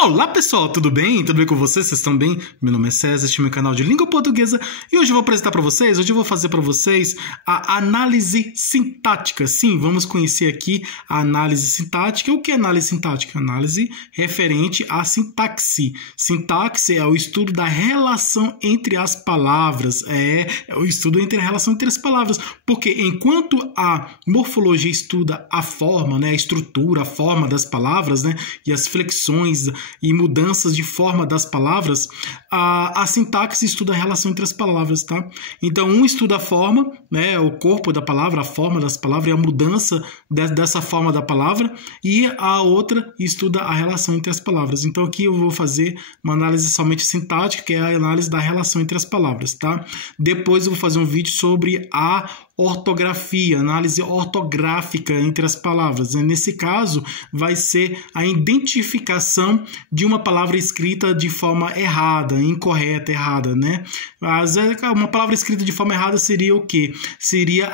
Olá pessoal, tudo bem? Tudo bem com vocês? Vocês estão bem? Meu nome é César, este é meu canal de língua portuguesa e hoje eu vou apresentar para vocês, hoje eu vou fazer para vocês a análise sintática. Sim, vamos conhecer aqui a análise sintática. O que é análise sintática? Análise referente à sintaxe. Sintaxe é o estudo da relação entre as palavras, é o estudo entre a relação entre as palavras, porque enquanto a morfologia estuda a forma, né, a estrutura, a forma das palavras, né, e as flexões e mudanças de forma das palavras, a sintaxe estuda a relação entre as palavras, tá? Então, um estuda a forma, né, o corpo da palavra, a forma das palavras e a mudança dessa forma da palavra, e a outra estuda a relação entre as palavras. Então, aqui eu vou fazer uma análise somente sintática, que é a análise da relação entre as palavras, tá? Depois eu vou fazer um vídeo sobre a ortografia, análise ortográfica entre as palavras. Nesse caso, vai ser a identificação de uma palavra escrita de forma errada, incorreta, errada, né? Uma palavra escrita de forma errada seria o quê? Seria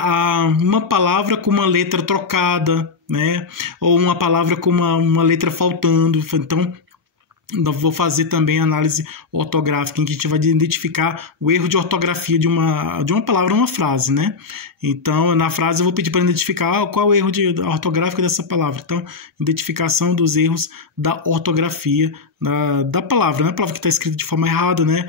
uma palavra com uma letra trocada, né? Ou uma palavra com uma letra faltando. Então, eu vou fazer também análise ortográfica, em que a gente vai identificar o erro de ortografia de uma palavra ou uma frase, né? Então, na frase eu vou pedir para identificar qual é o erro ortográfico dessa palavra. Então, identificação dos erros da ortografia da palavra, né? A palavra que está escrita de forma errada, né?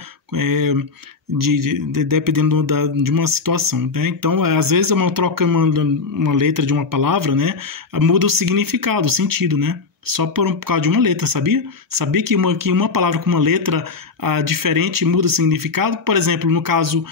Dependendo de uma situação, né? Então, às vezes, uma troca uma letra de uma palavra, né? Muda o significado, o sentido, né? Só por causa de uma letra, sabia? Sabia que uma palavra com uma letra diferente muda o significado? Por exemplo, no caso,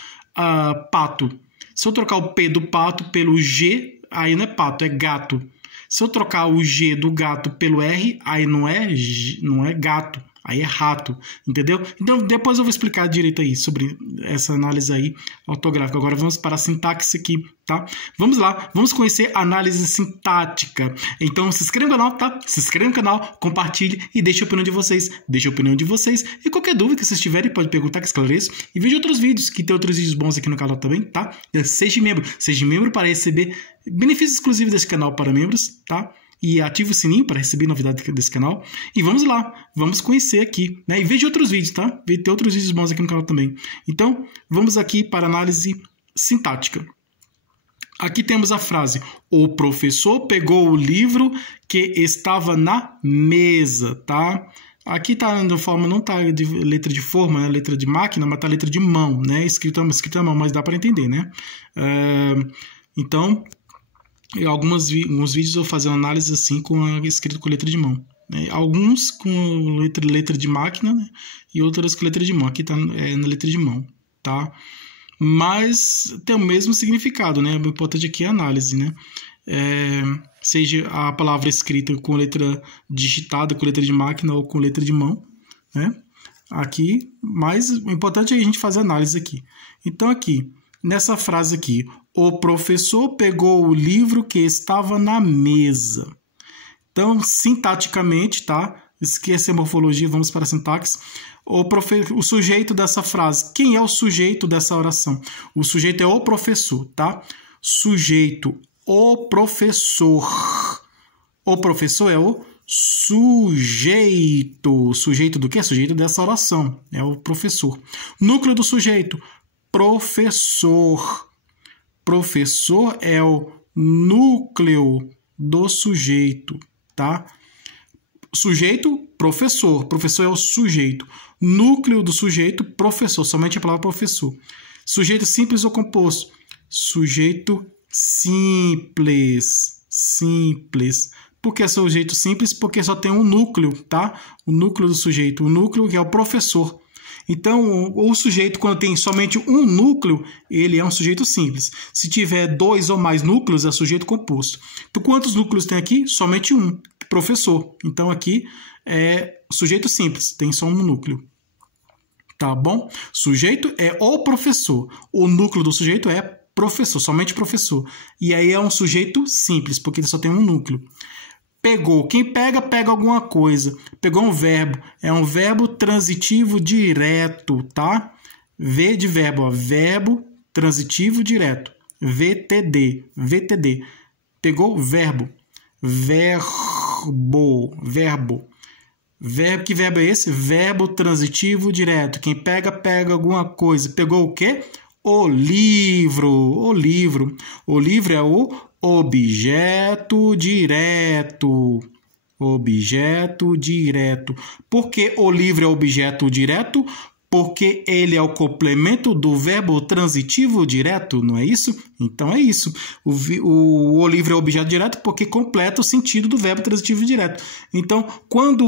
pato. Se eu trocar o P do pato pelo G, aí não é pato, é gato. Se eu trocar o G do gato pelo R, aí não é gato, aí é rato, entendeu? Então, depois eu vou explicar direito aí sobre essa análise aí ortográfica. Agora vamos para a sintaxe aqui, tá? Vamos lá, vamos conhecer a análise sintática. Então, se inscreva no canal, tá? Se inscreva no canal, compartilhe e deixe a opinião de vocês. Deixe a opinião de vocês e qualquer dúvida que vocês tiverem, pode perguntar que esclareço. E veja outros vídeos, que tem outros vídeos bons aqui no canal também, tá? Seja membro para receber benefícios exclusivos desse canal para membros, tá? E ative o sininho para receber novidades desse canal. E vamos lá, vamos conhecer aqui, né? E veja outros vídeos, tá? Tem outros vídeos bons aqui no canal também. Então, vamos aqui para a análise sintática. Aqui temos a frase: o professor pegou o livro que estava na mesa, tá? Aqui tá de forma, não tá de letra de forma, né? Letra de máquina, mas tá letra de mão, né? Escrita à mão, mas dá para entender, né? Então, alguns vídeos eu vou fazer uma análise assim, escrito com letra de mão, né? Alguns com letra de máquina, né? E outras com letra de mão. Aqui tá na letra de mão, tá? Mas tem o mesmo significado, né? O importante aqui é a análise, né? Seja a palavra escrita com letra digitada, com letra de máquina ou com letra de mão, né? Aqui, mas o importante é a gente fazer análise aqui. Então, aqui, nessa frase aqui, o professor pegou o livro que estava na mesa. Então, sintaticamente, tá? Esquece a morfologia, vamos para a sintaxe. O sujeito dessa frase. Quem é o sujeito dessa oração? O sujeito é o professor, tá? Sujeito, o professor. O professor é o sujeito. Sujeito do quê? Sujeito dessa oração. É o professor. Núcleo do sujeito. Professor. Professor é o núcleo do sujeito, tá? Sujeito, professor. Professor é o sujeito. Núcleo do sujeito, professor. Somente a palavra professor. Sujeito simples ou composto? Sujeito simples. Simples. Por que sujeito simples? Porque só tem um núcleo, tá? O núcleo do sujeito. O núcleo que é o professor. Então, o sujeito, quando tem somente um núcleo, ele é um sujeito simples. Se tiver dois ou mais núcleos, é sujeito composto. Então, quantos núcleos tem aqui? Somente um, professor. Então, aqui é sujeito simples, tem só um núcleo. Tá bom? Sujeito é o professor. O núcleo do sujeito é professor, somente professor. E aí é um sujeito simples, porque ele só tem um núcleo. Pegou. Quem pega, pega alguma coisa. Pegou um verbo. É um verbo transitivo direto, tá? V de verbo, ó. Verbo transitivo direto. VTD. VTD. Pegou verbo. Verbo. Que verbo é esse? Verbo transitivo direto. Quem pega, pega alguma coisa. Pegou o quê? O livro. O livro. O livro é o objeto direto. Objeto direto. Por que o livro é objeto direto? Porque ele é o complemento do verbo transitivo direto, não é isso? Então é isso. O livro é objeto direto porque completa o sentido do verbo transitivo direto. Então, quando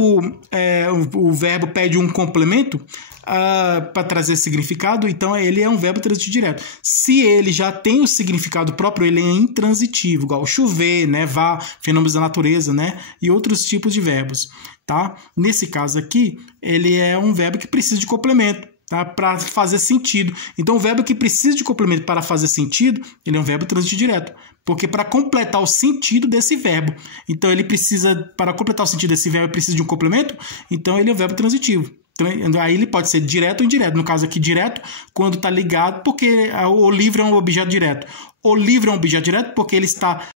o verbo pede um complemento para trazer significado, então ele é um verbo transitivo direto. Se ele já tem o significado próprio, ele é intransitivo, igual chover, nevar, fenômenos da natureza, né? E outros tipos de verbos. Tá? Nesse caso aqui, ele é um verbo que precisa de complemento, tá? Para fazer sentido. Então, o verbo que precisa de complemento para fazer sentido, ele é um verbo transitivo direto. Porque para completar o sentido desse verbo, então ele precisa, para completar o sentido desse verbo, ele precisa de um complemento, então ele é um verbo transitivo. Aí ele pode ser direto ou indireto. No caso aqui, direto, quando está ligado, porque o livro é um objeto direto. O livro é um objeto direto porque ele está